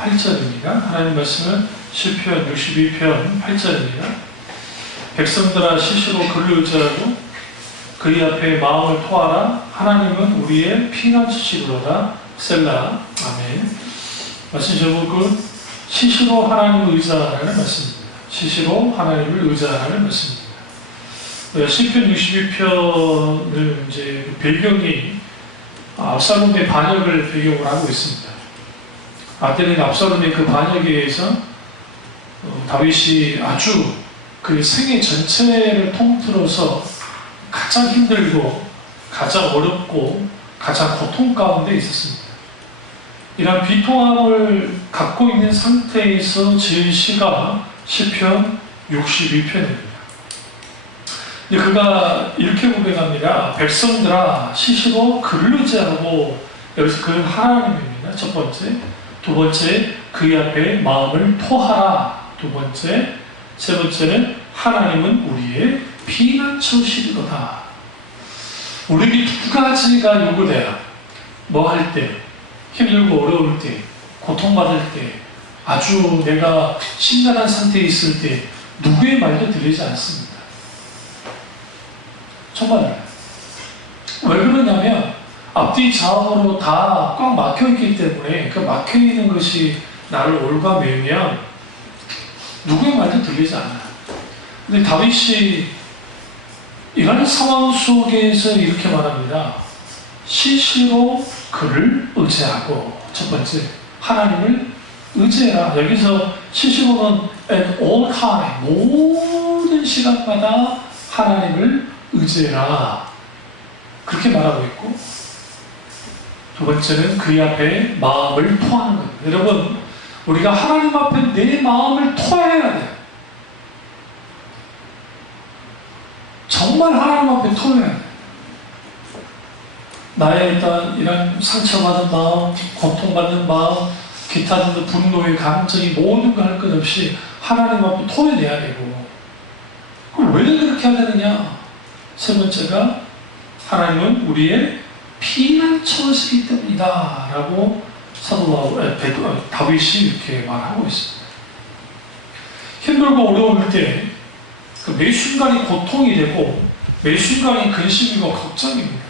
8절입니다. 하나님 말씀은 시편 62편 8절입니다. 백성들아 시시로 그를 의지하고 그의 앞에 마음을 토하라. 하나님은 우리의 피난처시로다. 셀라. 아멘. 말씀 제목은 시시로 하나님을 의지하라는 말씀입니다. 시시로 하나님을 의지하라는 말씀입니다. 시편 62편을 이제 배경이 압살롬의 반역을 배경으로 하고 있습니다. 때는 압살롬의 그 반역에 의해서 다윗이 아주 그 생애 전체를 통틀어서 가장 힘들고 가장 어렵고 가장 고통 가운데 있었습니다. 이런 비통함을 갖고 있는 상태에서 지은 시가 시편 62편입니다. 그가 이렇게 고백합니다. 백성들아 시시로 그를 의지하고, 여기서 그는 하나님입니다. 첫 번째. 두 번째, 그의 앞에 마음을 토하라. 두 번째. 세 번째는 하나님은 우리의 피난처시리로다. 우리에게 두 가지가 요구돼요. 뭐 할 때, 힘들고 어려울 때, 고통받을 때, 아주 내가 심란한 상태에 있을 때 누구의 말도 들리지 않습니다. 정말. 왜 그러냐면 앞뒤 좌우로 다 꽉 막혀있기 때문에 그 막혀있는 것이 나를 올가매면 누구의 말도 들리지 않아요. 근데 다윗이 이런 상황 속에서 이렇게 말합니다. 시시로 그를 의지하고, 첫 번째 하나님을 의지해라. 여기서 시시로는 at all time, 모든 시간마다 하나님을 의지해라. 그렇게 말하고 있고, 두 번째는 그의 앞에 마음을 토하는 겁니다. 여러분, 우리가 하나님 앞에 내 마음을 토해야 돼요. 정말 하나님 앞에 토해야 돼요. 나의 일단 이런 상처받은 마음, 고통받는 마음, 기타 등등 분노의 감정이 모든 걸 할 것 없이 하나님 앞에 토해내야 되고, 그럼 왜 그렇게 해야 되느냐? 세 번째가 하나님은 우리의 피난처시기 때문이다 라고 다윗이 이렇게 말하고 있습니다. 힘들고 어려울 때 그 매 순간이 고통이 되고 매 순간이 근심이고 걱정입니다.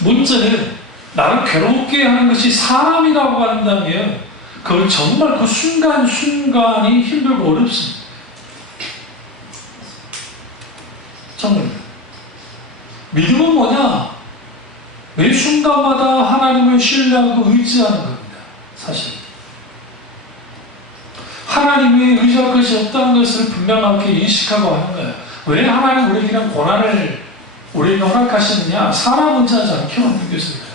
문제는 나를 괴롭게 하는 것이 사람이라고 한다면 그걸 정말 그 순간순간이 힘들고 어렵습니다. 정말. 믿음은 뭐냐? 매 순간마다 하나님을 신뢰하고 의지하는 겁니다. 사실. 하나님이 의지할 것이 없다는 것을 분명하게 인식하고 하는 거예요. 왜 하나님 우리에게 이런 고난을 우리에게 허락하시느냐? 사람 의지하지 않게 만들겠습니다.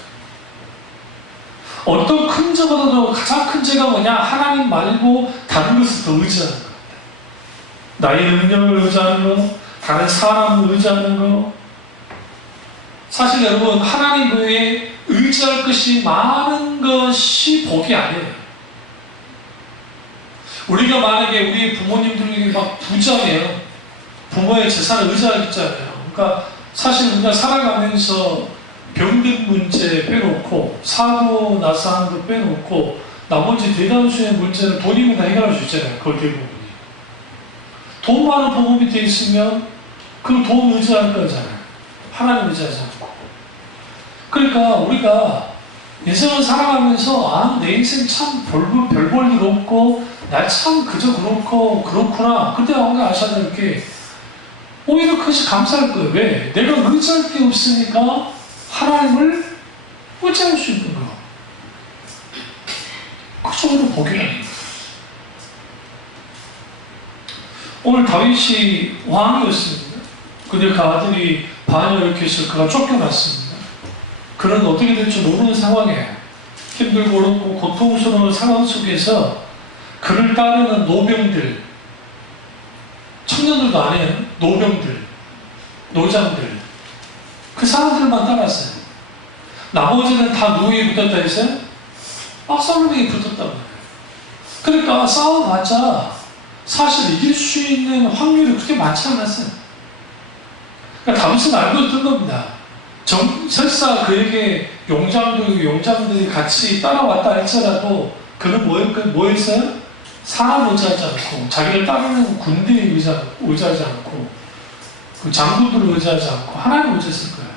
어떤 큰 죄보다도 가장 큰 죄가 뭐냐? 하나님 말고 다른 것을 더 의지하는 겁니다. 나의 능력을 의지하는 거, 다른 사람을 의지하는 거. 사실 여러분, 하나님 외에 의지할 것이 많은 것이 복이 아니에요. 우리가 만약에 우리 부모님들이 막 부자예요. 부모의 재산을 의지하겠잖아요. 그러니까 사실 우리가 살아가면서 병든 문제 빼놓고 사고 나서 하는 거 빼놓고 나머지 대다수의 문제는 돈이면 다 해결할 수 있잖아요. 거의 대부분이. 돈 많은 부모 밑에 있으면 그 돈 의지할 거잖아요. 하나님 의지하지 않고. 그러니까 우리가 인생을 살아가면서 내 인생 참 별 볼 일 없고 나 참 그저 그렇구나. 그때 뭔가 아셔야 될 게 오히려 그것이 감사할 거예요. 왜? 내가 의지할 게 없으니까 하나님을 의지할 수 있는 거예요. 그것이 오히려 복이에요. 오늘 다윗이 왕이었습니다. 근데 그 아들이 반역을 일으켜서 그가 쫓겨났습니다. 그는 어떻게 될지 모르는 상황이에요. 힘들고 어렵고 고통스러운 상황 속에서 그를 따르는 노병들, 청년들도 아니에요. 노병들, 노장들, 그 사람들만 따랐어요. 나머지는 다 누구에게 붙었다 했어요? 압살롬에게 붙었다고 해요. 그러니까 싸워봤자 사실 이길 수 있는 확률이 그렇게 많지 않았어요. 그러니까 다윗은 알고 있던 겁니다. 설사 그에게 용장들이 같이 따라왔다 할지라도 그는 뭐였어요? 사람 의지하지 않고 자기를 따르는 군대에 의지하지 않고 그 장군들을 의지하지 않고 하나님 의지했을 거예요.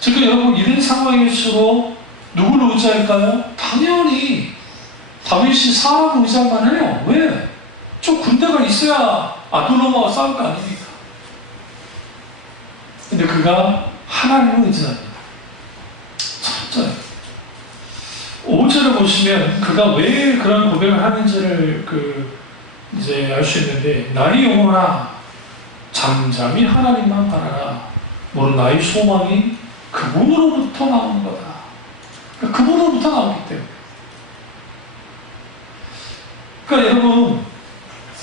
지금 여러분 이런 상황일수록 누구를 의지할까요? 당연히 다윗이 사람을 의지할 만해요. 왜? 저 군대가 있어야 아둘람과 싸울 거 아닙니까? 근데 그가 하나님을 의지합니다. 첫째, 5절을 보시면 그가 왜 그런 고백을 하는지를 이제 알 수 있는데, 나의 영혼아 잠잠히 하나님만 바라라. 너는 나의 소망이 그분으로부터 나오는 거다. 그러니까 그분으로부터 나오기 때문에. 그러니까 여러분,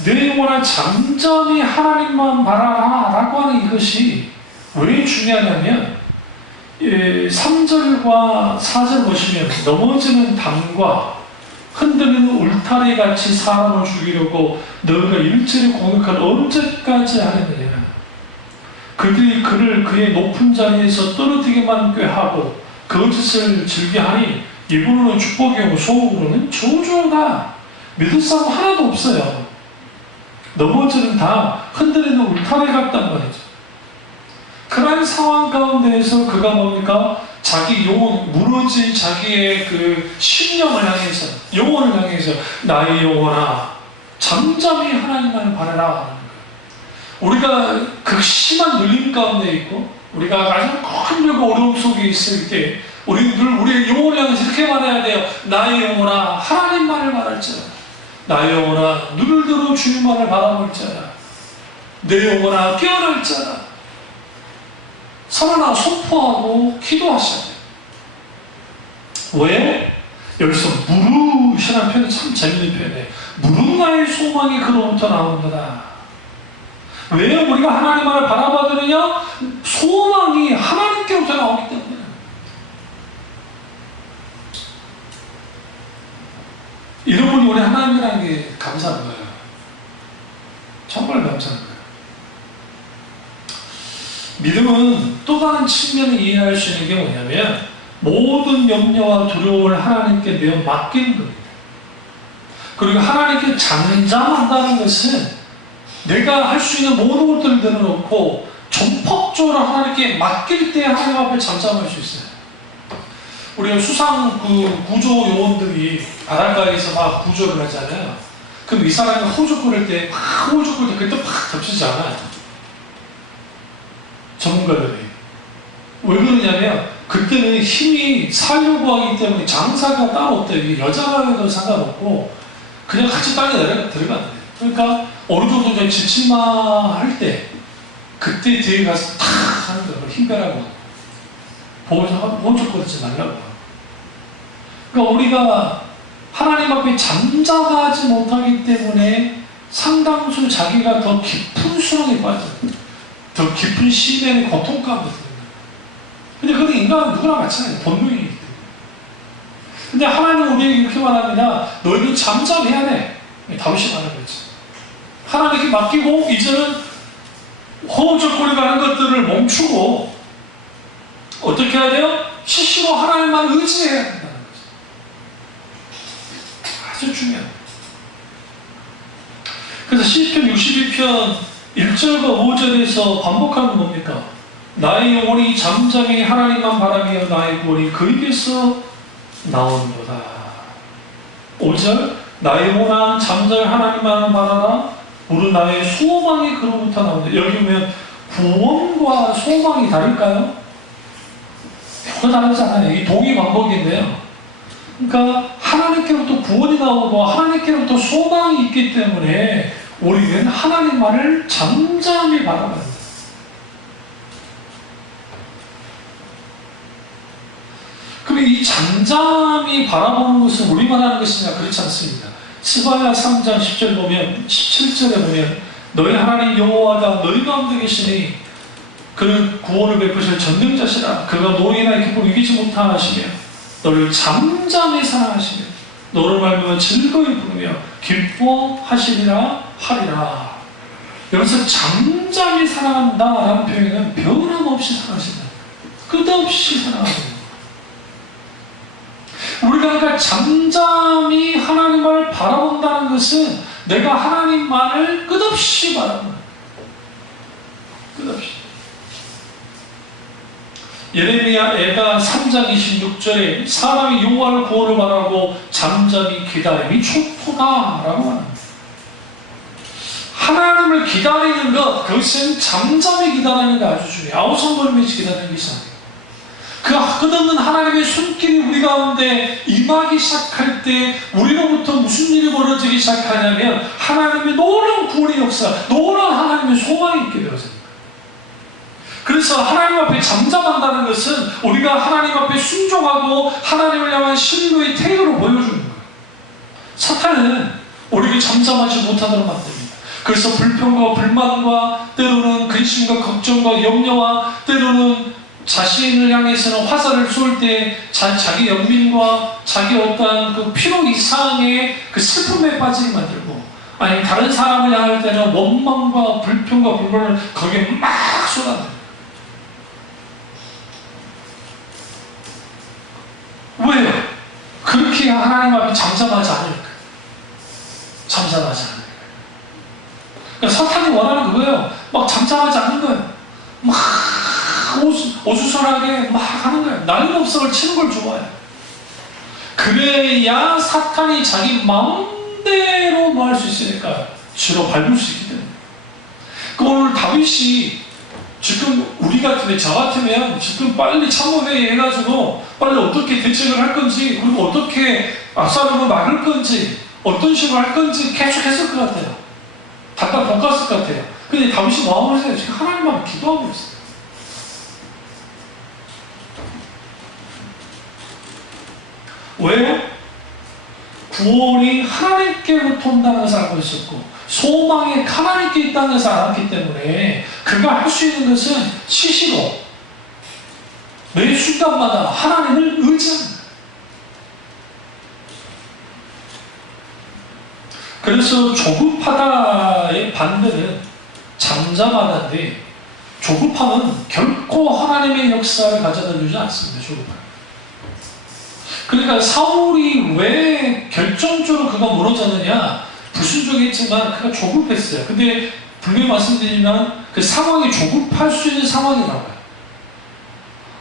내 영혼아 잠잠히 하나님만 바라라 라고 하는 이것이 왜 중요하냐면 3절과 4절 보시면 넘어지는 담과 흔들리는 울타리 같이 사람을 죽이려고 너희가 일제히 공격할 언제까지 하느냐. 그들이 그를 그의 높은 자리에서 떨어뜨리기만 꾀하고 거짓을 즐겨하니 입으로는 축복이고 속으로는 저주다. 믿을 사람 하나도 없어요. 넘어지는 담, 흔들리는 울타리 같단 말이죠. 그런 상황 가운데에서 그가 뭡니까? 자기 영혼, 무너진 자기의 그 신념을 향해서, 영혼을 향해서 나의 영혼아 잠잠히 하나님만을 바라라. 우리가 극심한 눌림 가운데 있고 우리가 가장 큰 어려움 속에 있을 때 우리는 늘 우리의 영혼을 향해서 이렇게 말해야 돼요. 나의 영혼아 하나님만을 바랄지어다. 나의 영혼아 눈을 들어 주님만을 바라볼지어다. 내 영혼아 깨어날지어다. 살아나 선포하고 기도하셔야 돼요. 왜? 여기서 무릇이라는 표현이 참 재밌는 표현이에요. 무릇 나의 소망이 그로부터 나온다. 왜 우리가 하나님만을 바라봐드느냐? 소망이 하나님께로부터 나오기 때문에. 이런 분이 우리 하나님이라는 게 감사한 거예요. 정말 감사한 거예요. 믿음은 또 다른 측면을 이해할 수 있는 게 뭐냐면 모든 염려와 두려움을 하나님께 내어 맡기는 겁니다. 그리고 하나님께 잠잠한다는 것은 내가 할 수 있는 모든 것들을 내려놓고 전폭적으로 하나님께 맡길 때 하나님 앞에 잠잠할 수 있어요. 우리가 수상 구조 요원들이 바닷가에서 막 구조를 하잖아요. 그럼 이 사람이 호주 끓일 때 그때 팍 덮치지 않아요. 전문가들이. 왜 그러냐면 그때는 힘이 살려고 하기 때문에 장사가 따로 없대요. 여자라도 상관없고 그냥 같이 땅에 들어간대요. 그러니까 어느 정도 좀 지칠만 할 때 그때 뒤에 가서 탁 하는 거예요. 힘 빼라고. 보호적 거리지 말라고. 그러니까 우리가 하나님 앞에 잠잠하지 못하기 때문에 상당수 자기가 더 깊은 수렁에 빠져요. 더 깊은 시대의 고통 가운데 듭니다. 근데 그건 인간은 누구나 마찬가지예요. 본능이기 때문에. 근데 하나님은 우리에게 이렇게 말합니다. 너희는 잠잠해야 돼. 다윗이 말하는 거지. 하나님께 맡기고 이제는 허우적거리고 하는 것들을 멈추고 어떻게 해야 돼요? 시시로 하나님만 의지해야 된다는 거죠. 아주 중요해요. 그래서 시편 62편 1절과 5절에서 반복하는 뭡니까? 나의 영혼이 잠잠히 하나님만 바라며 나의 구원이 그에게서 나온도다. 5절 나의 영혼아 잠잠히 하나님만 바라라. 우리 나의 소망이 그로부터 나온다. 여기 보면 구원과 소망이 다를까요? 별로 다르지 않아요. 이 동의 반복인데요. 그러니까 하나님께로부터 구원이 나오고 하나님께로부터 소망이 있기 때문에 우리는 하나님만을 잠잠히 바라봐야 합니다. 그럼 이 잠잠히 바라보는 것은 우리만 하는 것이냐? 그렇지 않습니다. 스바야 3장 10절 보면 17절에 보면 너희 하나님 여호와가 너희 가운데 계시니 그는 구원을 베푸실 전능자시라. 그가 노예나 기쁨을 이기지 못하시며 너를 잠잠히 사랑하시며 너를 말미암아 즐거이 부르며 기뻐하시리라 하리라. 여기서 잠잠히 사랑한다라는 표현은 변함없이 사랑하신다. 끝없이 사랑하신다. 잠잠히 하나님을 바라본다는 것은 내가 하나님만을 끝없이 바라보는 거예요. 끝없이. 예레미야 애가 3장 26절에 사람이 여호와의 구원을 바라고 잠잠히 기다림이 좋도다라고 합니다. 하나님을 기다리는 것, 그것은 잠잠히 기다리는 게 아주 중요해요. 아우성거리면서 기다리는 게 이상해요. 그 끝없는 하나님의 손길이 우리 가운데 임하기 시작할 때 우리로부터 무슨 일이 벌어지기 시작하냐면 하나님의 놀라운 구원의 역사, 놀라운 하나님의 소망이 있게 되어집니다. 그래서 하나님 앞에 잠잠한다는 것은 우리가 하나님 앞에 순종하고 하나님을 향한 신뢰의 태도를 보여주는 거예요. 사탄은 우리에게 잠잠하지 못하도록 만듭니다. 그래서 불평과 불만과 때로는 근심과 걱정과 염려와 때로는 자신을 향해서는 화살을 쏠 때 자기 연민과 자기 어떠한 그 필요 이상의 그 슬픔에 빠지게 만들고, 아니면 다른 사람을 향할 때는 원망과 불평과 불만을 거기에 막 쏟아내요. 왜요? 그렇게 하나님 앞에 잠잠하지 않으니까. 잠잠하지 않으니까. 그러니까 사탄이 원하는 그거예요. 막 잠잠하지 않는 거예요. 막 어수선하게 막 하는 거예요. 난리법석을 치는 걸 좋아해요. 그래야 사탄이 자기 마음대로 뭐 할 수 있으니까 주로 밟을 수 있기 때문에. 그 오늘 다윗이 지금 우리 같으면, 저 같으면 지금 빨리 참모회의 해가지고 빨리 어떻게 대책을 할 건지, 그리고 어떻게 압살롬을 막을 건지, 어떤 식으로 할 건지 계속 했을 것 같아요. 답답 볶았을 것 같아요. 근데 다윗이 마음을 해서 지금 하나님만 기도하고 있어요. 왜요? 구원이 하나님께로부터 온다는 것을 알고 있었고, 소망이 하나님께 있다는 것을 알았기 때문에 그가 할 수 있는 것은 시시로 매 순간마다 하나님을 의지합니다. 그래서 조급하다의 반대는 잠잠하다인데, 조급함은 결코 하나님의 역사를 가져다 주지 않습니다. 조급함. 그러니까 사울이 왜 결정적으로 그가 무너졌느냐, 불순종했지만 그가 조급했어요. 근데 분명히 말씀드리면 그 상황이 조급할 수 있는 상황이 나와요.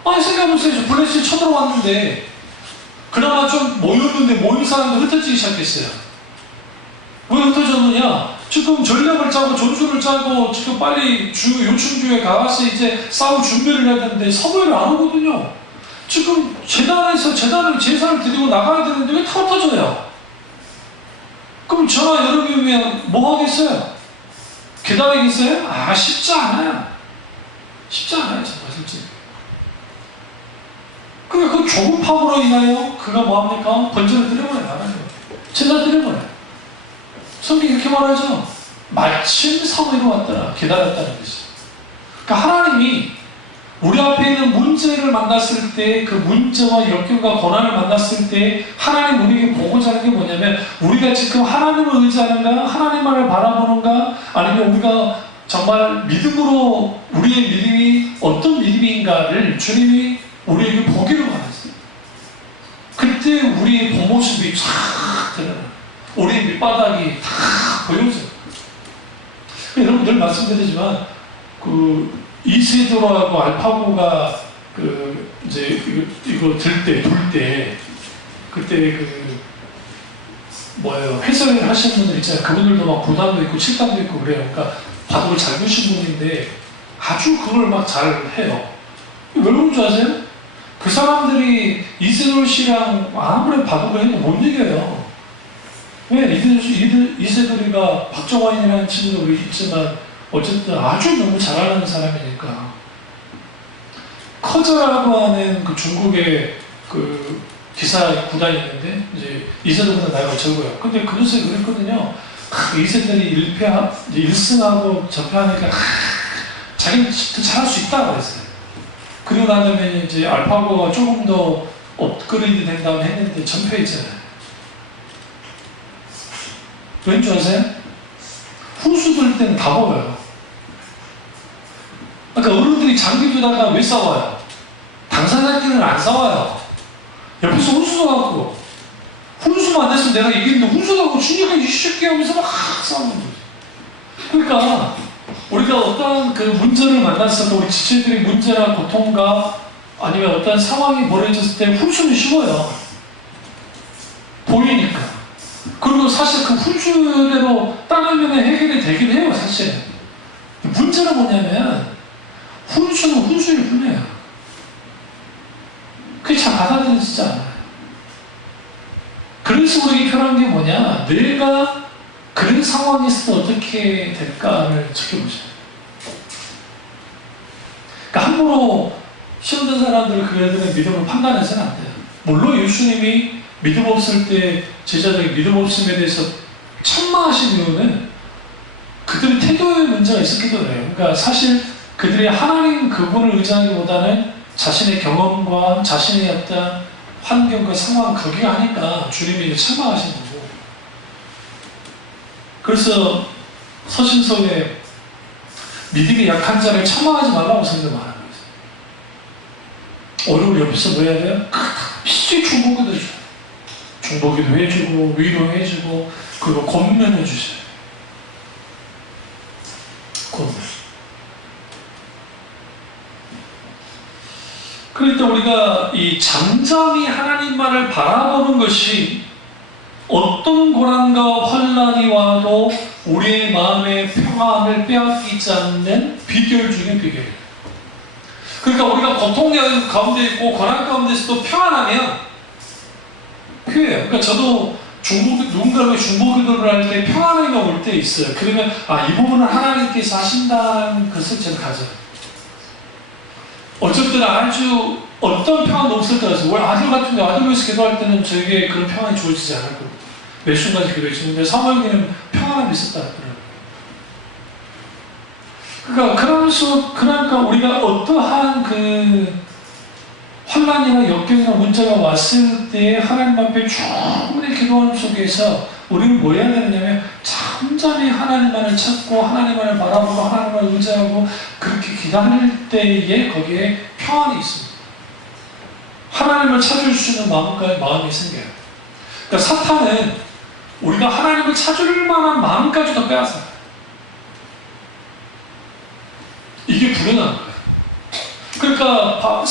아니 생각해보세요. 블레셋이 쳐들어왔는데 그나마 좀 모였는데 모인 사람들 흩어지기 시작했어요. 왜 흩어졌느냐? 지금 전략을 짜고 전술을 짜고 지금 빨리 요충주에 가서 이제 싸울 준비를 해야 되는데 사무엘이 안 오거든요. 지금 재단에서 제사를 드리고 나가야 되는데 왜 다 흩어져요? 그럼 저나 여러분이면 뭐 하겠어요? 기다리겠어요? 쉽지 않아요. 쉽지 않아요, 정말 솔직히. 그러니까 그 조급함으로 인하여 그가 뭐합니까? 번제를 드려버려요. 안 하죠. 제사 드려버려요. 성경이 이렇게 말하죠. 마침 사무엘이 왔더라. 기다렸다는 것이. 그러니까 하나님이 우리 앞에 있는 문제를 만났을 때, 그 문제와 역경과 고난을 만났을 때 하나님 우리에게 보고자 하는 게 뭐냐면, 우리가 지금 하나님을 의지하는가, 하나님만을 바라보는가, 아니면 우리가 정말 믿음으로 우리의 믿음이 어떤 믿음인가를 주님이 우리에게 보기를 원하세요. 그때 우리의 본 모습이 쫙 드러나요. 우리의 밑바닥이 다 보여져요. 여러분 늘 말씀드리지만 이세돌하고 알파고가 이제 이거 돌 때 그때 해설을 하시는 분들 있잖아요. 그분들도 막 구단도 있고 칠단도 있고 그래요. 그러니까 바둑을 잘 보신 분인데 아주 그걸 막 잘 해요. 왜 그런 줄 아세요? 그 사람들이 이세돌 씨랑 아무리 바둑을 해도 못 이겨요. 왜? 이세돌이가 박정환이라는 친구도 있지만 어쨌든 아주 너무 잘하는 사람이니까. 커저라고 하는 그 중국의 그 기사 구단이 있는데, 이제 이세돌보다 나이가 적어요. 근데 그것을 그랬거든요. 이세돌이 1승하고 접하니까 자기는 더 잘할 수 있다고 그랬어요. 그리고 난 다음에 이제 알파고가 조금 더 업그레이드 된 다음에 했는데 전패했잖아요. 왠지 아세요? 후수들 때는 다 먹어요. 그러니까 어른들이 장기 두다가 왜 싸워요? 당사자끼리는 안 싸워요. 옆에서 후수 갖고 싸움에서 내가 이기는데 훈수하고 주니까 이 새끼 하면서 막 싸우는 거지. 그러니까 우리가 어떤 그 문제를 만났을 때 우리 지체들이 문제나 고통과 아니면 어떤 상황이 벌어졌을 때 훈수는 쉬워요. 보이니까. 그리고 사실 그 훈수대로 따르면 해결이 되긴 해요, 사실. 문제는 뭐냐면 훈수는 훈수일 뿐이에요. 그게 잘 받아들여지지 않아요. 그래서 우리에게 필요한 게 뭐냐? 내가 그런 상황이 있을 때 어떻게 될까를 지켜보셔야 돼요. 그러니까 함부로 시험된 사람들을 그들의 믿음을 판단해서는 안 돼요. 물론 예수님이 믿음 없을 때 제자들이 믿음 없음에 대해서 천망하신 이유는 그들의 태도에 문제가 있었기도 해요. 그러니까 사실 그들이 하나님 그분을 의지하기보다는 자신의 경험과 자신의 어떤 환경과 상황 거기가 하니까 주님이 책망하신 거고. 그래서 서신서에 믿음이 약한 자를 책망하지 말라고 성경 말하는 거예요. 어려울 옆에서 뭐 해야 돼요? 필수의 중보기도 해줘요. 중보기도 해주고 위로해주고 그리고 권면해 주셔요. 권면. 그러니까 우리가 이 잠잠히 하나님만을 바라보는 것이 어떤 고난과 환난이 와도 우리의 마음의 평안을 빼앗기지 않는 비결 중에 비결이에요. 그러니까 우리가 고통 가운데 있고 고난 가운데 있어도 평안하면 필요해요. 그러니까 저도 누군가가 중보기도를 할 때 평안함이 올 때 있어요. 그러면 이 부분은 하나님께서 하신다는 것을 저는 가져요. 어쩔 때는 아주 어떤 평안도 없을 때가 있어요. 아들 같은데 아들 위해서 기도할 때는 저에게 그런 평안이 주어지지 않을 거예요. 몇 순간씩 기도했지만 사모에게는 평안함이 있었다. 그러니까 우리가 어떠한 그 환난이나 역경이나 문제가 왔을 때 하나님 앞에 충분히 기도하는 속에서 우리는 뭐 해야 되느냐면 잠잠히 하나님만을 찾고 하나님만을 바라보고 하나님만을 의지하고 그렇게 기다릴 때에 거기에 평안이 있습니다. 하나님을 찾을 수 있는 마음이 생겨요. 그러니까 사탄은 우리가 하나님을 찾을 만한 마음까지도 빼앗아요. 이게 불행한 거예요. 그러니까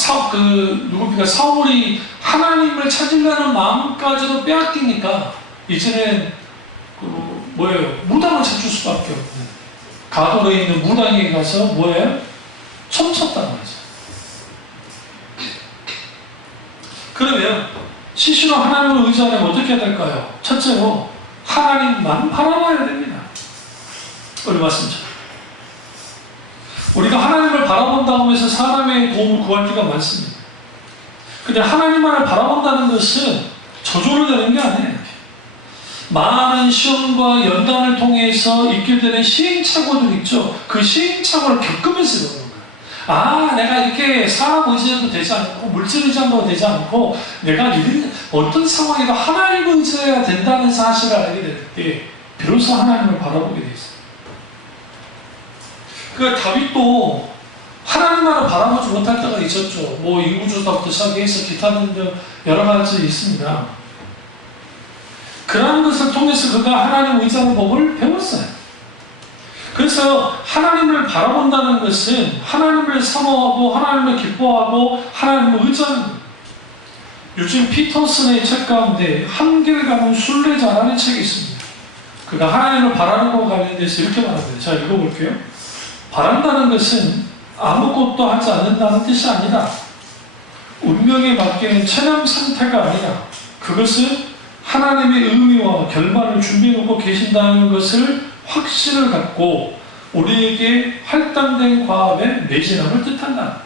사울이 하나님을 찾으려는 마음까지도 빼앗기니까 이제는 무당을 찾을 수밖에 없는 가도에 있는 무당에 가서 뭐예요? 춤췄단 말이죠. 그러면 시시로 하나님을 의지하려면 어떻게 해야 될까요? 첫째로 하나님만 바라봐야 됩니다. 우리 말씀처럼 우리가 하나님을 바라본다고 해서 사람의 도움을 구할 때가 많습니다. 근데 하나님만을 바라본다는 것은 저절로 되는 게 아니에요. 많은 시험과 연단을 통해서 있게 되는 시행착오들 있죠. 그 시행착오를 겪으면서 그러는 거예요. 내가 이렇게 사람 의지해도 되지 않고 물질 의지한다고 되지 않고 내가 어떤 상황에도 하나님을 의지해야 된다는 사실을 알게 될 때 비로소 하나님을 바라보게 돼 있어요. 그러니까 다윗도 하나님만을 바라보지 못할 때가 있었죠. 인구조사부터 시작해서 기타 등등 여러 가지 있습니다. 그런 것을 통해서 그가 하나님 의지하는 법을 배웠어요. 그래서 하나님을 바라본다는 것은 하나님을 사모하고 하나님을 기뻐하고 하나님을 의지하는 거예요. 요즘 피터슨의 책 가운데 한결 가는 순례자라는 책이 있습니다. 그가 하나님을 바라는 것과 관련돼서 이렇게 말합니다. 자, 읽어볼게요. 바란다는 것은 아무것도 하지 않는다는 뜻이 아니다. 운명에 맡기는 체념 상태가 아니라 그것은 하나님의 의미와 결말을 준비해놓고 계신다는 것을 확신을 갖고 우리에게 할당된 과업의 매진함을 뜻한다.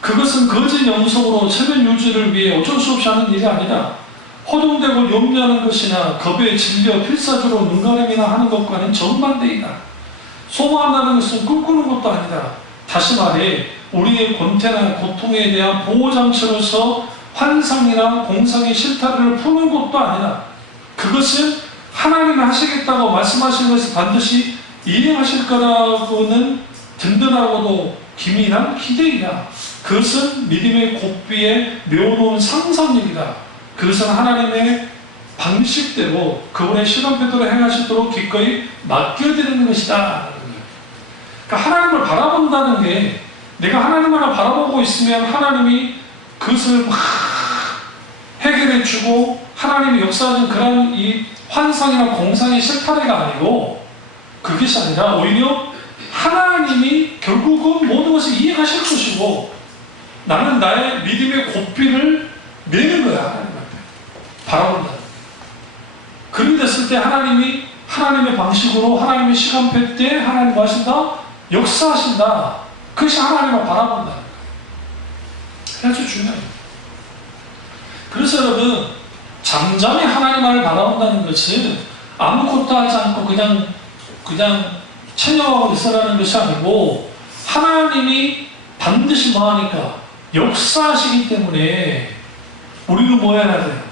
그것은 거짓 영성으로 체면 유지를 위해 어쩔 수 없이 하는 일이 아니다. 허둥대고 염려하는 것이나 겁에 질려 필사적으로 눈가림이나 하는 것과는 정반대이다. 소모한다는 것은 꿈꾸는 것도 아니다. 다시 말해 우리의 권태나 고통에 대한 보호장치로서 환상이나 공상의 실타를 푸는 것도 아니다. 그것은 하나님이 하시겠다고 말씀하신 것을 반드시 이행하실 거라고는 든든하고도 기민한 기대이다. 그것은 믿음의 고삐에 묘놓은 상상력이다. 그것은 하나님의 방식대로 그분의 시간표대로 행하시도록 기꺼이 맡겨드리는 것이다. 그러니까 하나님을 바라본다는 게 내가 하나님 하나 바라보고 있으면 하나님이 그것을 막 해결해 주고 하나님이 역사하는 그런 이 환상이나 공상의 실타래가 아니고 그것이 아니라 오히려 하나님이 결국은 모든 것을 이해하실 것이고 나는 나의 믿음의 고삐를 내는 거야. 하나님 앞에 바라본다. 그렇게 됐을 때 하나님이 하나님의 방식으로 하나님의 시간표 때 하나님 하신다? 역사하신다. 그것이 하나님을 바라본다는 거예요. 아주 중요해요. 그래서 여러분 잠잠히 하나님을 바라본다는 것은 아무것도 하지 않고 그냥 체념하고 있으라는 것이 아니고 하나님이 반드시 뭐 하니까 역사하시기 때문에 우리는 뭐 해야 돼요?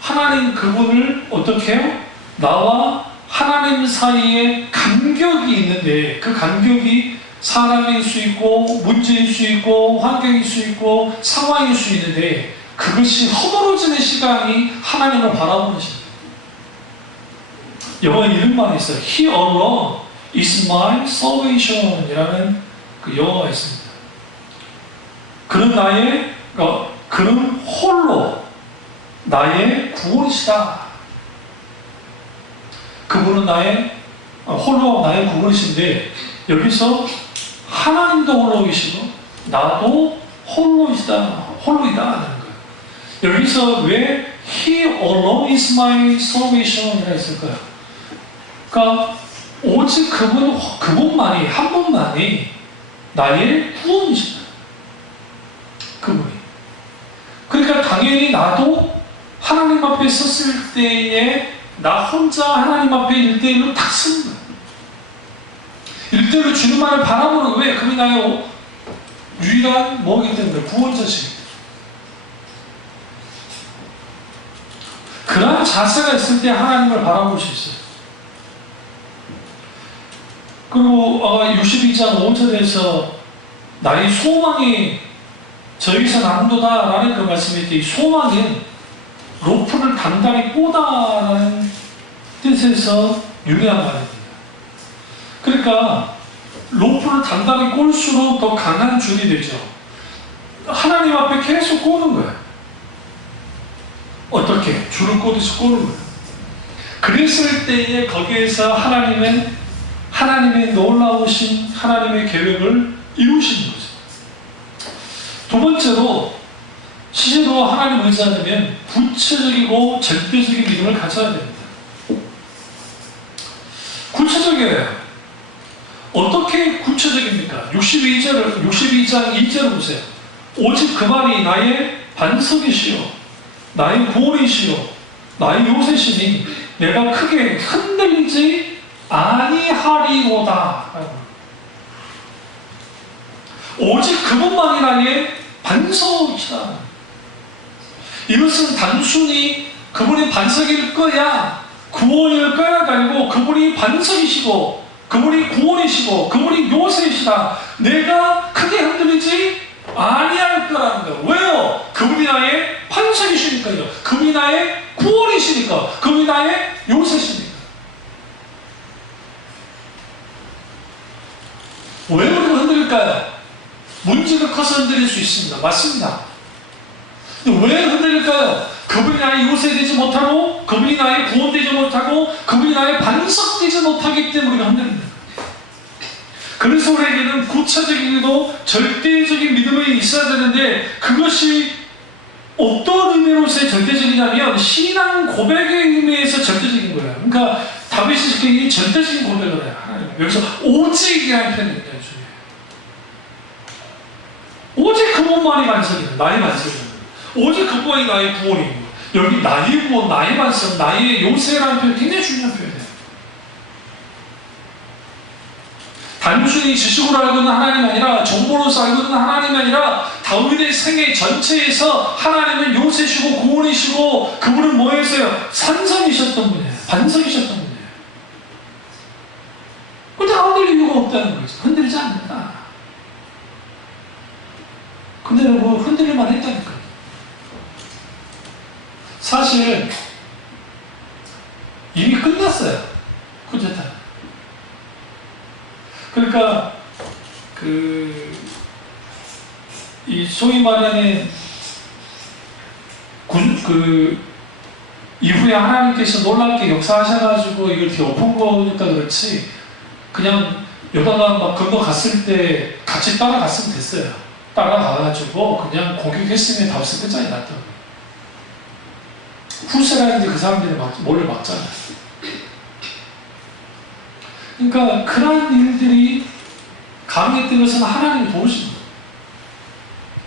하나님 그분을 어떻게 해요? 나와 하나님 사이에 간격이 있는데 그 간격이 사람일 수 있고 문제일 수 있고 환경일 수 있고 상황일 수 있는데 그것이 허물어지는 시간이 하나님을 바라보는 시간. 영어에 이런 말이 있어요. He alone is my salvation 이라는 그 영어가 있습니다. 그는 홀로 나의 구원이시다. 그분은 홀로 나의 구원이신데 여기서 하나님도 홀로 계시고 나도 홀로이다 하는 거예요. 여기서 왜 He alone is my salvation 이라 했을까요? 그러니까 오직 그분만이 한 분만이 나의 구원이시다. 그분이. 그러니까 당연히 나도 하나님 앞에 섰을 때에 나 혼자 하나님 앞에 1대1로 딱 서는 거예요. 1대1로 주님만을 바라보는 왜? 그분이 나의 유일한 뭐이기 때문에 구원자시기 때문에. 그런 자세가 있을 때 하나님을 바라볼 수 있어요. 그리고 62장 5절에서 나의 소망이 저기서 남도다 라는 그 말씀일 때 이 소망은 로프를 단단히 꼬다라는 뜻에서 유래한 말입니다. 그러니까 로프를 단단히 꼴수록 더 강한 줄이 되죠. 하나님 앞에 계속 꼬는 거예요. 어떻게? 줄을 꼬듯이 꼬는 거예요. 그랬을 때에 거기에서 하나님의 놀라우신 하나님의 계획을 이루시는 거죠. 두 번째로 시제로 하나님을 의지하려면 구체적이고 절대적인 믿음을 가져야 됩니다. 구체적이에요. 어떻게 구체적입니까? 62장 2절을 보세요. 오직 그만이 나의 반석이시요 나의 구원이시요 나의 요새시니 내가 크게 흔들리지 아니하리로다. 오직 그분만이 나의 반석이시다. 이것은 단순히 그분이 반석일 거야 구원일 거야가 아니고 그분이 반석이시고 그분이 구원이시고 그분이 요새이시다. 내가 크게 흔들리지 아니할 거라는 거예요. 왜요? 그분이 나의 반석이시니까요. 그분이 나의 구원이시니까. 그분이 나의 요새시니까. 왜 우리가 흔들릴까요? 문제가 커서 흔들릴 수 있습니다. 맞습니다. 근데 왜 흔들릴까요? 그분이 나의 요새되지 못하고 그분이 나의 구원되지 못하고 그분이 나의 반석되지 못하기 때문에 우리가 흔들립니다. 그래서 우리에게는 구체적이고 절대적인 믿음이 있어야 되는데 그것이 어떤 의미로서의 절대적이냐면 신앙 고백의 의미에서 절대적인 거예요. 그러니까 다윗이 이 절대적인 고백을 해요. 하나님. 여기서 오직이라는 표현이 굉장히 중요해요. 오직 그분만이 반석이다. 나의 반석이다. 오직 그분이 나의 구원이고 여기 나의 구원, 나의 반석, 나의 요새라는 표현 굉장히 중요한 표현이에요. 단순히 지식으로 알고 있는 하나님이 아니라 정보로서 알고 있는 하나님이 아니라 다윗의 생애 전체에서 하나님은 요새시고 구원이시고 그분은 뭐였어요? 산성이셨던 분이에요. 반석이셨던 분이에요. 근데 흔들릴 이유가 없다는 거죠. 흔들리지 않는다. 근데 뭐 흔들릴만 했다니까요. 사실 이미 끝났어요. 쿠데타. 그러니까 이 소위 말하는 이후에 하나님께서 놀랍게 역사하셔가지고 이걸 이렇게 엎은 거니까 그렇지, 그냥 여다가 막 건너갔을 때 같이 따라갔으면 됐어요. 따라가가지고 그냥 공격했으면 다우스 끝장이 났던 거예요. 후세라는데 그 사람들이 몰래 막잖아요. 그러니까 그런 일들이 가능했던 것은 하나님이 도우신 거예요.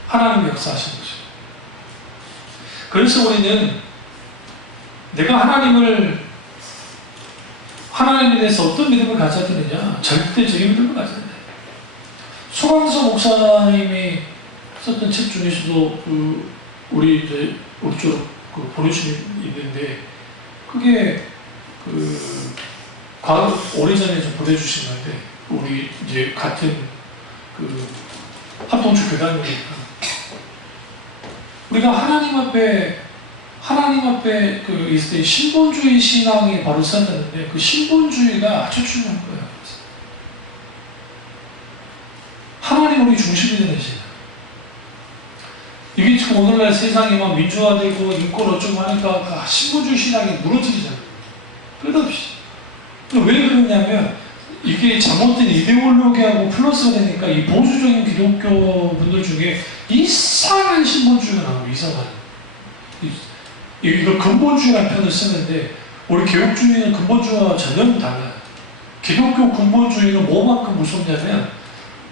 하나님이 역사하신 거죠. 그래서 우리는 내가 하나님에 대해서 어떤 믿음을 가져야 되느냐? 절대적인 믿음을 가져야 돼. 소강서 목사님이 썼던 책 중에서도 우리 쪽으로 보내주신 있는데, 그게 오래전에 좀 보내주신 건데, 우리 이제 같은 합동주 교단이니까 우리가 하나님 앞에 있을 때 신본주의 신앙이 바로 있었는데, 그 신본주의가 아주 중요한 거예요. 하나님 우리 중심이 되는 신앙. 이게 지금 오늘날 세상이 막 민주화되고 인권 어쩌고 하니까 신본주의 신앙이 무너지잖아요. 끝없이. 왜 그러냐면 이게 잘못된 이데올로기하고 플러스가 되니까 이 보수적인 기독교 분들 중에 이상한 신본주의가 나오고, 이상한. 이걸 근본주의라는 표현을 쓰는데, 우리 개혁주의는 근본주의와 전혀 달라요. 기독교 근본주의는 뭐만큼 무섭냐면,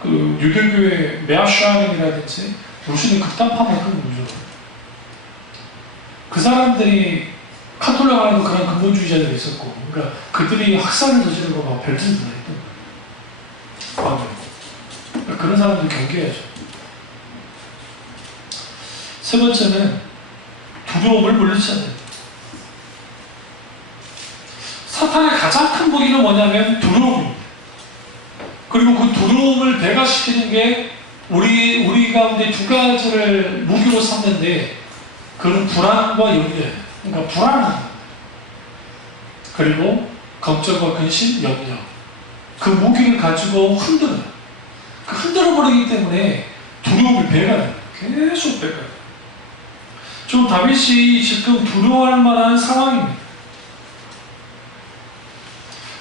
유대교의 메아샤링이라든지 무슨의 극단파만큼 무서워요. 그 사람들이 카톨릭 안에도 그런 근본주의자들이 있었고, 그러니까 그들이 학살을 저지르고 막 별짓을 다 했던 거예요. 그러니까 그런 사람들 경계해야죠. 세 번째는 두려움을 물리쳐야 돼요. 사탄의 가장 큰 무기는 뭐냐면 두려움입니다. 그리고 그 두려움을 배가시키는 게 우리 가운데 두 가지를 무기로 삼는데, 그건 불안과 염려예요. 그러니까 불안, 그리고 걱정과 근심, 염려. 그 무기를 가지고 흔들어요. 흔들어버리기 때문에 두려움을 배가요. 계속 배가요. 좀 다윗이 지금 두려워할 만한 상황입니다.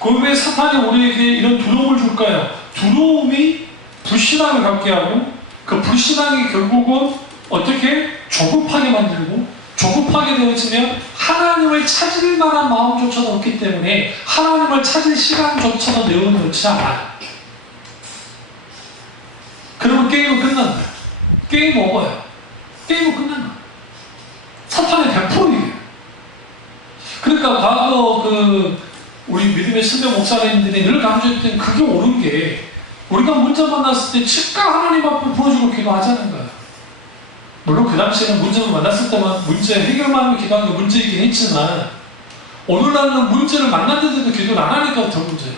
그럼 왜 사탄이 우리에게 이런 두려움을 줄까요? 두려움이 불신앙을 갖게 하고, 그 불신앙이 결국은 어떻게 조급하게 만들고, 조급하게 되어지면 하나님을 찾을 만한 마음조차도 없기 때문에 하나님을 찾을 시간조차도 내어놓지 않아요. 그러면 게임은 끝난다. 게임 오버예요. 게임은 끝난다. 사탄의 100%이에요. 그러니까 과거 우리 믿음의 선배 목사님들이 늘 강조했던 그게 옳은 게, 우리가 문제 만났을 때 즉각 하나님 앞에 부어주고 기도하자는 거예요. 물론 그 당시에는 문제를 만났을 때만 문제 해결만 하면 기도하는 게 문제이긴 했지만, 오늘날은 문제를 만났는데도 기도를 안 하니까 더 문제예요.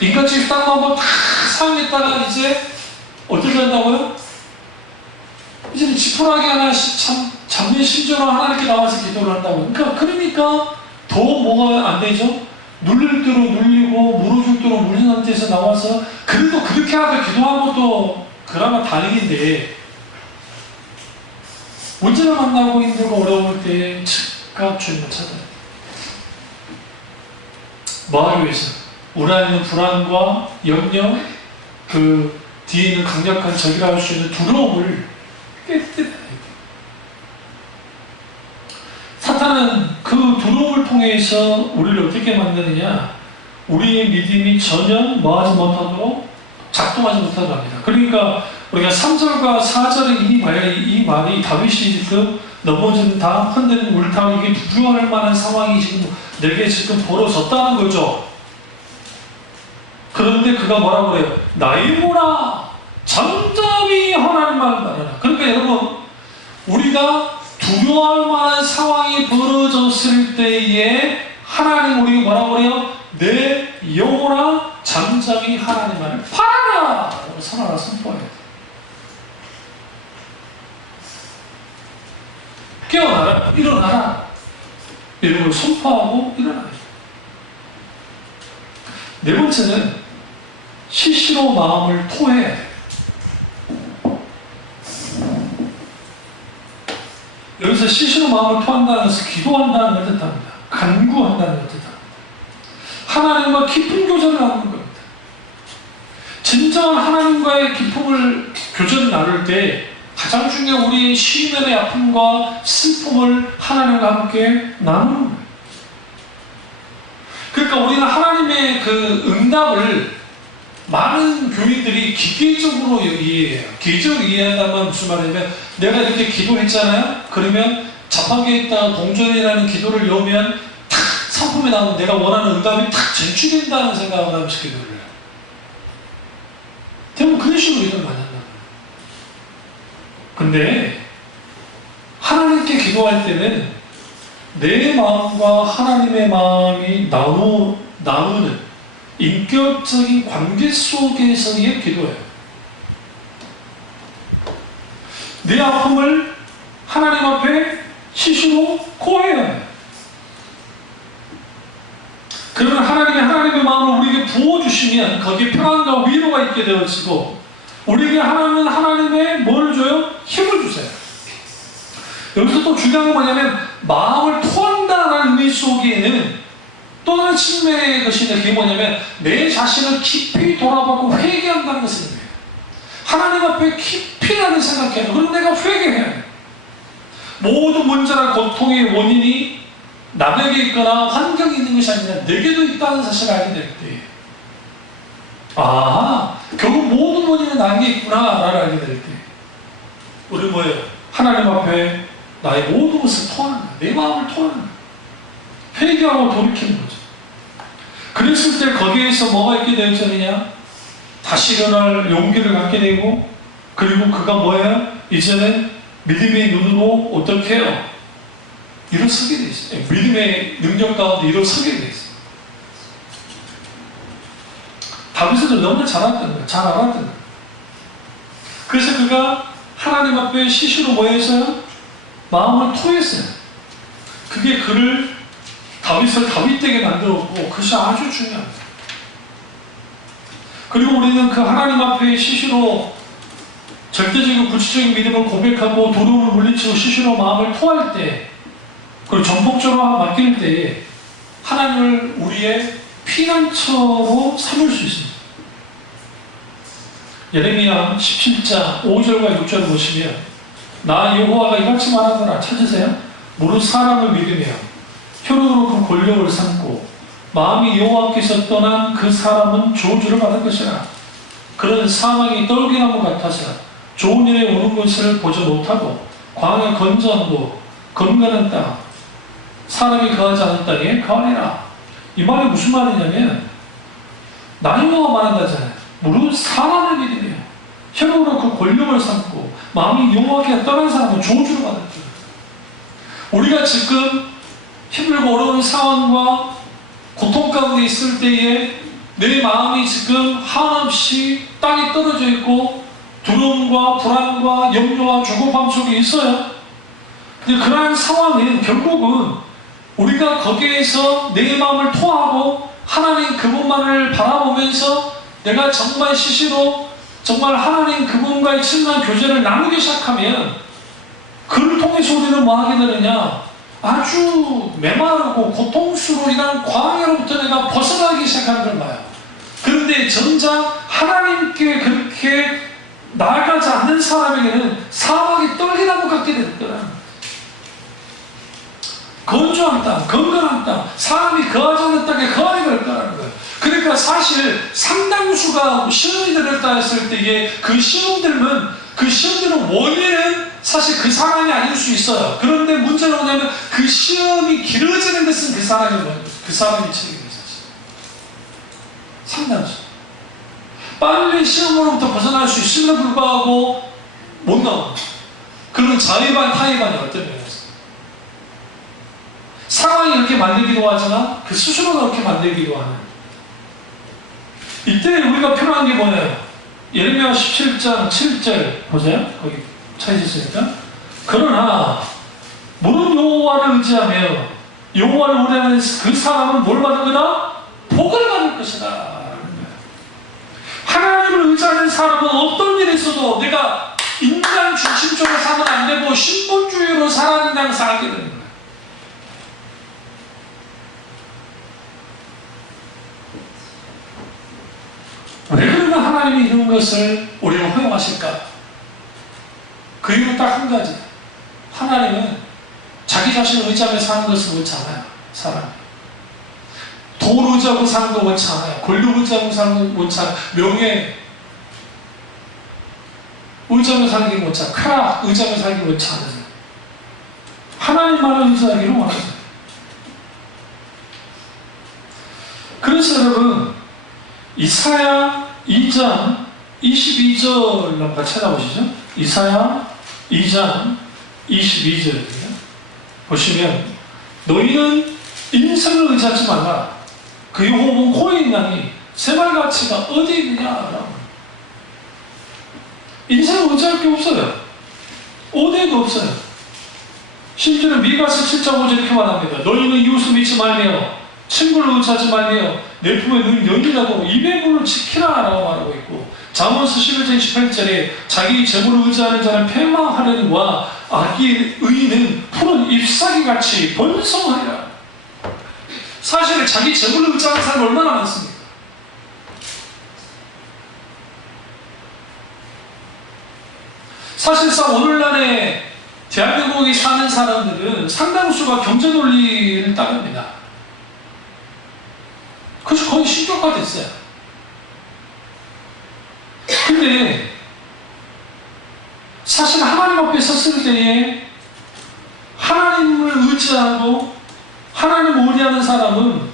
인간적인 땅만 막 사용했다가 이제 어떻게 한다고요? 이제는 지푸라기 하나 잡는 심정으로 하나님께 나와서 기도를 한다고. 그러니까 더 뭐가 안 되죠? 눌릴 대로 눌리고 무너질 대로 물린 상태에서 나와서, 그래도 그렇게 하다 기도한 것도 그나마 다행인데, 문제를 만나고 힘들고 어려울 때 즉각 주님을 찾아야 돼. 뭐하기 위해서? 우리 안에 있는 불안과 염려, 그 뒤에 있는 강력한 적이라 할 수 있는 두려움을 깨뜨려야 돼. 사탄은 그 두려움을 통해서 우리를 어떻게 만드느냐? 우리의 믿음이 전혀 뭐하지 못하도록, 작동하지 못하도록 합니다. 그러니까 우리가 3절과 4절의 이 말이 다윗이 지금 넘어진다, 흔들린 울타리게 두려워할 만한 상황이 지금 내게 지금 벌어졌다는 거죠. 그런데 그가 뭐라고 그래요? 나의 모라 잠잠히 하나님만 말하라. 그러니까 여러분, 우리가 두려워할 만한 상황이 벌어졌을 때에 하나님 우리가 뭐라고 그래요? 내 영혼아 잠잠히 하나님만을 바라라 라고 선언하라, 선포해요. 깨어나라, 일어나라. 이런 걸 선포하고 일어나야 돼요. 네 번째는 시시로 마음을 토해야 돼요. 여기서 시시로 마음을 토한다는 것은 기도한다는 걸 뜻합니다. 간구한다는 걸 뜻합니다. 하나님과 깊은 교제를 나누는 겁니다. 진정한 하나님과의 교제를 나눌 때 가장 중요한 우리의 시인의 아픔과 슬픔을 하나님과 함께 나누는 거예요. 그러니까 우리는 하나님의 그 응답을 많은 교인들이 기계적으로 이해해요. 기계적으로 이해한다면 무슨 말이냐면 내가 이렇게 기도했잖아요. 그러면 자판기에 있다 동전이라는 기도를 여우면 탁 상품이 나오면 내가 원하는 응답이 탁 제출된다는 생각을 하면서 기도를 해요. 대부분 그런 식으로 이걸 많이 한다. 근데 하나님께 기도할 때는 내 마음과 하나님의 마음이 나누는 인격적인 관계 속에서의 기도예요. 내 아픔을 하나님 앞에 시시로 고해야 해요. 그러면 하나님의 마음을 우리에게 부어주시면 거기에 평안과 위로가 있게 되어지고 우리에게 하나님의 뭐를 줘요? 힘을 주세요. 여기서 또 중요한 건 뭐냐면 마음을 토한다는 의미 속에는 또 다른 측면의 것이 있는데 그게 뭐냐면 내 자신을 깊이 돌아보고 회개한다는 것을 의미해요. 하나님 앞에 깊이 나를 생각해요. 그럼 내가 회개해야 해요. 모든 문제나 고통의 원인이 남에게 있거나 환경에 있는 것이 아니라 내게도 있다는 사실을 알게 될 때, 결국 모든 원인은 나에게 있구나 라를 알게 될 때 우리 뭐예요? 하나님 앞에 나의 모든 것을 토하는 거야. 내 마음을 토하는 거야. 회개하고 돌이키는 거죠. 그랬을 때 거기에서 뭐가 있게 되었느냐? 다시 일어날 용기를 갖게 되고, 그리고 그가 뭐예요? 이제는 믿음의 눈으로 어떻게 해요? 일어서게 돼 있어요. 믿음의 능력 가운데 일어서게 돼 있어요. 다윗은 너무나 잘 알았던 거예요. 그래서 그가 하나님 앞에 시시로 모여서 마음을 토했어요. 그게 다윗을 다윗되게 만들었고 그것이 아주 중요합니다. 그리고 우리는 그 하나님 앞에 시시로 절대적이고 구체적인 믿음을 고백하고 두려움을 물리치고 시시로 마음을 토할 때, 그리고 전폭적으로 맡길 때 하나님을 우리의 피난처로 삼을 수 있습니다. 예레미야 17장 5절과 6절을 보시면 나 여호와가 이같이 말하노라. 찾으세요. 무릇 사람을 믿으며 혈육으로 그 권력을 삼고 마음이 여호와께서 떠난 그 사람은 저주를 받을 것이라. 그런 사망이 떨기나무 같아서 좋은 일에 오는 것을 보지 못하고 광야 건전하고 건강한 땅, 사람이 거하지 않은 땅에 거하리라. 이 말이 무슨 말이냐면 나 여호와가 말한다잖아요. 무릇 사람을 믿으며 혈육으로 그 권력을 삼고 마음이 여호와께 떠난 사람은 저주를 받을 거예요. 우리가 지금 힘들고 어려운 상황과 고통 가운데 있을 때에 내 마음이 지금 한없이 땅에 떨어져 있고 두려움과 불안과 염려와 조급함 속에 있어요. 근데 그러한 상황은 결국은 우리가 거기에서 내 마음을 토하고 하나님 그분만을 바라보면서 내가 정말 시시로 정말 하나님 그분과의 친밀한 교제를 나누기 시작하면 그를 통해서 우리는 뭐 하게 되느냐? 아주 메마르고 고통스러운 이런 광야로부터 내가 벗어나기 시작하는 걸 봐요. 그런데 정작 하나님께 그렇게 나아가지 않는 사람에게는 사막이 떨기나무 같게 될 거라. 건조한 땅, 건강한 땅, 사람이 거하지 않는 땅에 거하게 될 거라는 거예요. 그러니까 사실 상당수가 시험이 들었다 했을 때에 그 시험들은 원인은 사실 그 사람이 아닐 수 있어요. 그런데 문제는 뭐냐면 그 시험이 길어지는 것은 그 사람이 책임이 있었어요. 상당수. 빨리 시험으로부터 벗어날 수 있음에도 불구하고 못 나옵니다. 그런 자의반, 타의반이 어떤 면이었어요. 상황이 그렇게 만들기도 하지만 그 스스로가 그렇게 만들기도 하는. 이때 우리가 필요한 게 뭐예요? 예레미야 17장 7절 보세요. 거기 찾으셨으니까. 그러나 무릇 여호와를 의지하며 여호와를 의뢰하는 그 사람은 뭘 받을 거다? 복을 받을 것이다. 하나님을 의지하는 사람은 어떤 일이 있어도 내가 인간 중심적으로 살면 안 되고 신본주의로 살아가는 양 살게 되는 거예요. 왜 그러면 하나님이 이런 것을 우리가 허용하실까? 그 이유는 딱 한 가지. 하나님은 자기 자신을 의지하며 사는 것을 원치 않아요. 사람. 돈 의지하고 사는 거 원치 않아요. 권력 의지하고 사는 거 원치 않아요. 명예 의지하며 사는 게 원치 않아요. 쾌락 의지하며 살기 원치 않아요. 하나님만을 의지하기를 원하세요. 그래서 여러분 이사야 2장 22절 한번 찾아보시죠. 이사야 2장 22절이에요. 보시면 너희는 인생을 의지하지 말라. 그 호흡은 코에 있나니 새말가치가 어디 있느냐라고. 인생을 의지할 게 없어요. 어디에도 없어요. 심지어는 미가서 7장 5절 이렇게 말합니다. 너희는 이웃을 믿지 말며 친구를 의지하지 말며 내 품에 늘 연이라고 입의 문을 지키라 라고 말하고 있고, 잠언서 11장 18절에 자기 재물을 의지하는 자는 패망하려니와 악의 의인은 푸른 잎사귀같이 번성하리라. 사실 자기 재물을 의지하는 사람이 얼마나 많습니까? 사실상 오늘날에 대한민국에 사는 사람들은 상당수가 경제 논리를 따릅니다. 그래서 거의 신격화됐어요. 근데 사실 하나님 앞에 섰을 때에 하나님을 의지하고 하나님을 의뢰하는 사람은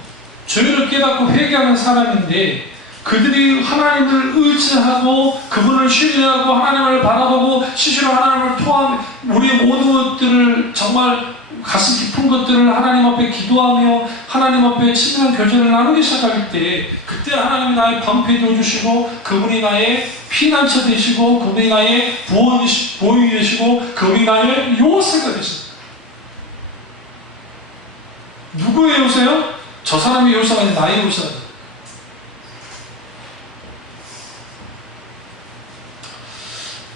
죄를 깨닫고 회개하는 사람인데, 그들이 하나님을 의지하고 그분을 신뢰하고 하나님을 바라보고 시시로 하나님을 토하며 우리의 모든 것들을 정말 가슴 깊은 것들을 하나님 앞에 기도하며 하나님 앞에 친밀한 교제를 나누기 시작할 때, 그때 하나님이 나의 방패 되어주시고 그분이 나의 피난처 되시고 그분이 나의 보호이 되시고 그분이 나의 요새가 되십니다. 누구의 요새요? 저 사람의 요새가 아니라 나의 요새가.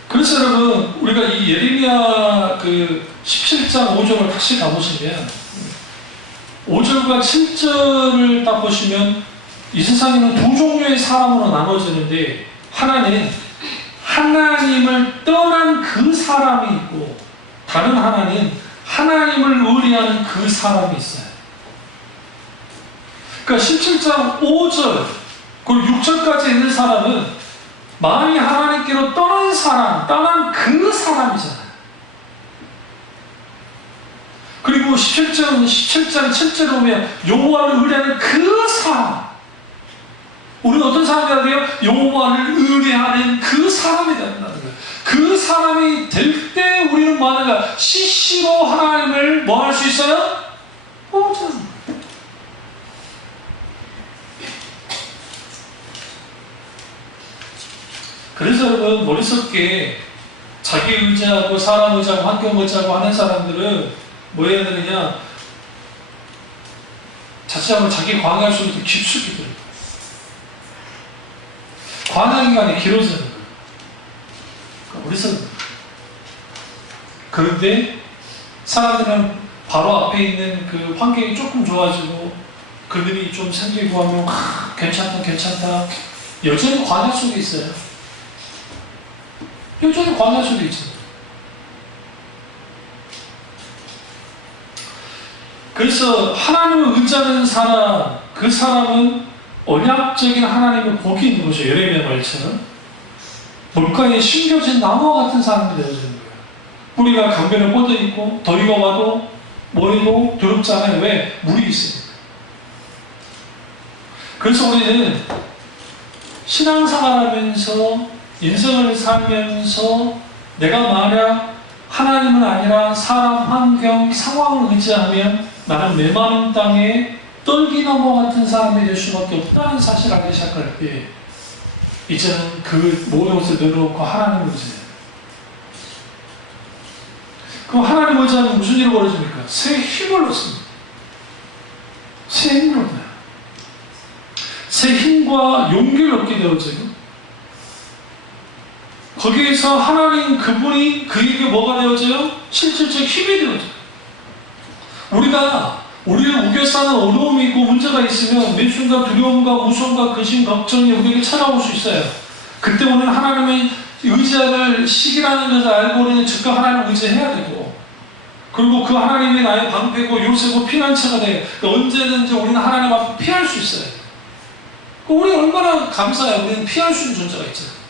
그래서 여러분 우리가 이 예레미야 그 17장 5절을 다시 가보시면 5절과 7절을 딱 보시면 이 세상에는 두 종류의 사람으로 나눠지는데, 하나는 하나님을 떠난 그 사람이 있고 다른 하나는 하나님을 의뢰하는 그 사람이 있어요. 그러니까 17장 5절 그리고 6절까지 있는 사람은 마음이 하나님께로 떠난 사람, 떠난 그 사람이잖아요. 그리고 17장 7절에 보면 여호와를 의뢰하는 그 사람. 우리는 어떤 사람이 돼요? 여호와를 의뢰하는 그 사람이 된다는 거예요. 그 사람이 될 때 우리는 뭐 하는가? 시시로 하나님을 뭐 할 수 있어요? 그래서 여러분 머릿속에 자기 의지하고 사람 의지하고 환경 의지하고 하는 사람들은 뭐 해야 되느냐, 자칫하면 자기 광야 속에 더 깊숙이 들어요. 광야 기간이 길어지는 거예요. 그래서 그런데 사람들은 바로 앞에 있는 그 환경이 조금 좋아지고 그들이 좀 생기고 하면 괜찮다 여전히 광야 속에 있어요. 여전히 광야 속에 있죠. 그래서 하나님을 의지하는 사람, 그 사람은 언약적인 하나님의 복이 있는 거죠. 예레미야 말처럼 물가에 심겨진 나무와 같은 사람이 되어지는 거예요. 뿌리가 강변에 뻗어 있고 더위가 와도 뭐해도 두렵지 않아요. 왜? 물이 있으니까. 그래서 우리는 신앙생활하면서 인생을 살면서 내가 만약 하나님은 아니라 사람, 환경, 상황을 의지하면 나는 메마른 땅에 떨기나무 같은 사람이 될 수밖에 없다는 사실을 알기 시작할 때 이제는 그 모든 것을 내려놓고 하나님을 의지해요. 그럼 하나님을 의지하면 무슨 일이 벌어집니까? 새 힘을 얻습니다. 새 힘을 얻어요. 새 힘과 용기를 얻게 되어져요. 거기에서 하나님 그분이 그에게 뭐가 되어져요? 실질적 힘이 되어져요. 우리를 우겨싸는 어려움이 있고 문제가 있으면 매 순간 두려움과 무서움과 근심, 걱정이 우리에게 찾아올 수 있어요. 그때 우리는 하나님의 의지할 시기라는 것을 알고 우리는 즉각 하나님을 의지해야 되고, 그리고 그 하나님이 나의 방패고 요새고 피난처가 돼. 언제든지 우리는 하나님 앞에 피할 수 있어요. 우리 얼마나 감사해요. 우리는 피할 수 있는 존재가 있잖아요.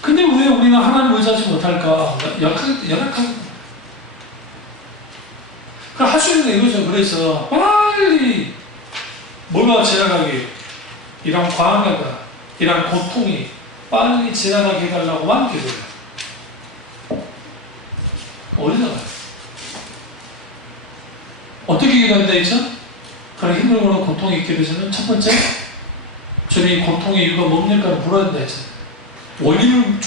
근데 왜 우리는 하나님을 의지하지 못할까? 연약한. 할 수 있는 게 이거죠. 그래서 빨리 뭐가 지나가게, 이런 광야가, 이런 고통이 빨리 지나가게 해달라고만 기도해요. 어디서 가요? 어떻게 기도한다 했죠? 그런 힘들고 고통이 있게 되시면 첫 번째, 저는 이 고통의 이유가 뭡니까? 물어야 된다 했잖아요. 원인을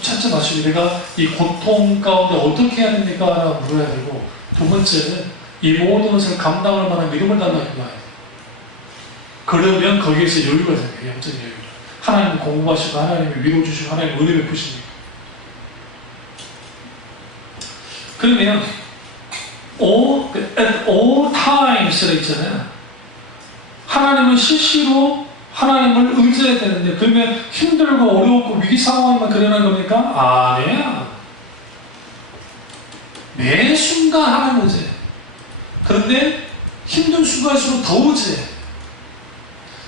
찾지 마시고 내가 이 고통 가운데 어떻게 해야 됩니까? 라고 물어야 되고, 두 번째는 이 모든 것을 감당할 만한 믿음을 달라고 해야 돼요. 그러면 거기에서 여유가 생겨요. 영적인 여유. 하나님을 공부하시고 하나님을 위로 주시고 하나님을 은혜 베푸십니다. 그러면 at all times라 있잖아요. 하나님은 실시로 하나님을 의지해야 되는데, 그러면 힘들고 어려웠고 위기 상황에만 그러는 겁니까? 아니야. 매 순간 하나님 의지해. 그런데 힘든 순간일수록 더 의지해.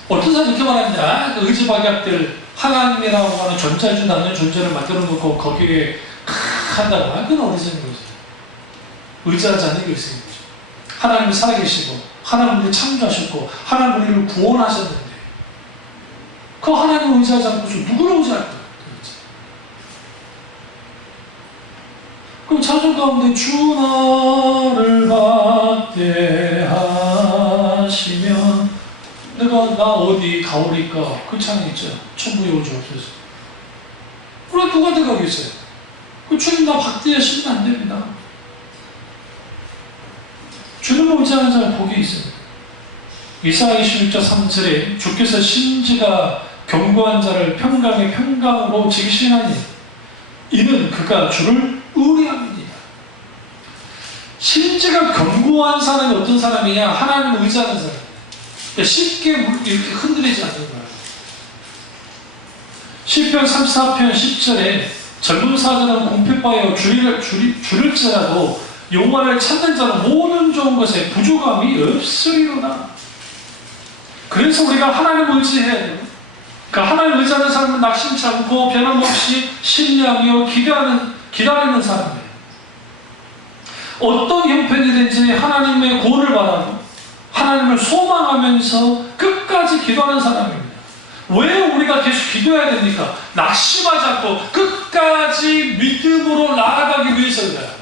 어떤 사람이 이렇게 말합니다. 의지박약들, 하나님이라고 하는 존재하지 않는 존재를 만들어 놓고 거기에 한다고. 그건 어리석은 거죠. 의지하지 않는 게 의지인 거죠. 하나님이 살아계시고 하나님을 창조하셨고 하나님 우리를 구원하셨는데, 그 하나님을 의지하지 않고서 누구를 의지할까요? 그럼 찬송 가운데 주 나를 받게 하시면 내가 나 어디 가오리까? 그 찬양 있죠. 천국에 오지 없어서. 그럼 누가 들어가겠어요? 그 주님 나 받게 하시면 안 됩니다. 주님을 의지하는 자는 복이 있습니다. 이사야 26장 3절에 주께서 심지가 견고한 자를 평강의 평강으로 지키시나니 이는 그가 주를 의뢰합니다. 심지가 견고한 사람이 어떤 사람이냐? 하나님을 의지하는 사람. 쉽게 이렇게 흔들리지 않는 거예요. 시편 34편 10절에 젊은 사자는 공핍하여 줄일지라도 여호와를 찾는 자는 모든 좋은 것에 부족함이 없으리로다. 그래서 우리가 하나님을 의지해야 돼요. 그 하나님을 의지하는 사람은 낙심치 않고 변함없이 신뢰하며 기다리는 사람이에요. 어떤 형편이든지 하나님의 구원을 바라고 하나님을 소망하면서 끝까지 기도하는 사람입니다. 왜 우리가 계속 기도해야 됩니까? 낙심하지 않고 끝까지 믿음으로 나아가기 위해서입니다.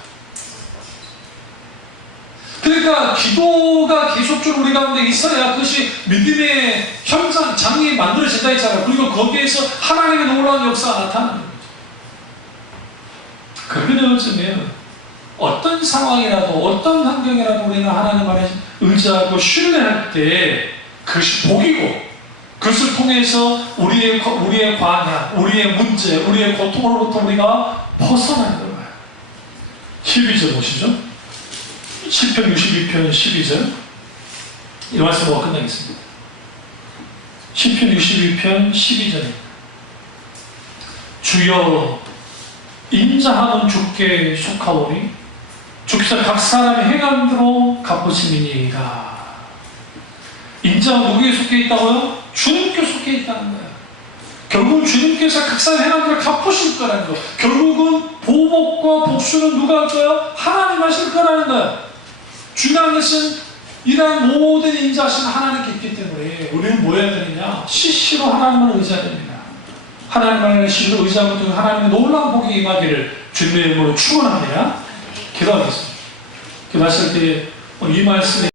그러니까 기도가 계속적으로 우리 가운데 있어야 그것이 믿음의 현상, 장이 만들어진다 했잖아요. 그리고 거기에서 하나님의 놀라운 역사가 나타나는 거죠. 그렇게 되어지면 어떤 상황이라도 어떤 환경이라도 우리는 하나님 안에 의지하고 신뢰할 때 그것이 복이고, 그것을 통해서 우리의 관야, 우리의 문제, 우리의 고통으로부터 우리가 벗어나는 거예요. 12절 보시죠. 시편 62편 12절. 이 말씀으로 끝나겠습니다. 시편 62편 12절입니다. 주여 인자하는 주께 속하오니 주께서 각 사람의 행함대로 갚으심이니이다. 인자가 누구에 속해 있다고요? 주님께 속해 있다는 거예요. 결국 주님께서 각 사람의 행함대로 갚으실 거라는 거. 결국은 보복과 복수는 누가 할 거예요? 하나님 하실 거라는 거예요. 중요한 것은 이러한 모든 인자하신 하나님께 있기 때문에 우리는 뭐 해야 되느냐? 시시로 하나님을 의지해야 됩니다. 하나님을 시시로 의지하고 하나님의 놀라운 복이 임하기를 주님의 이름으로 축원합니다. 기도하겠습니다. 기도하실 때 이 말씀에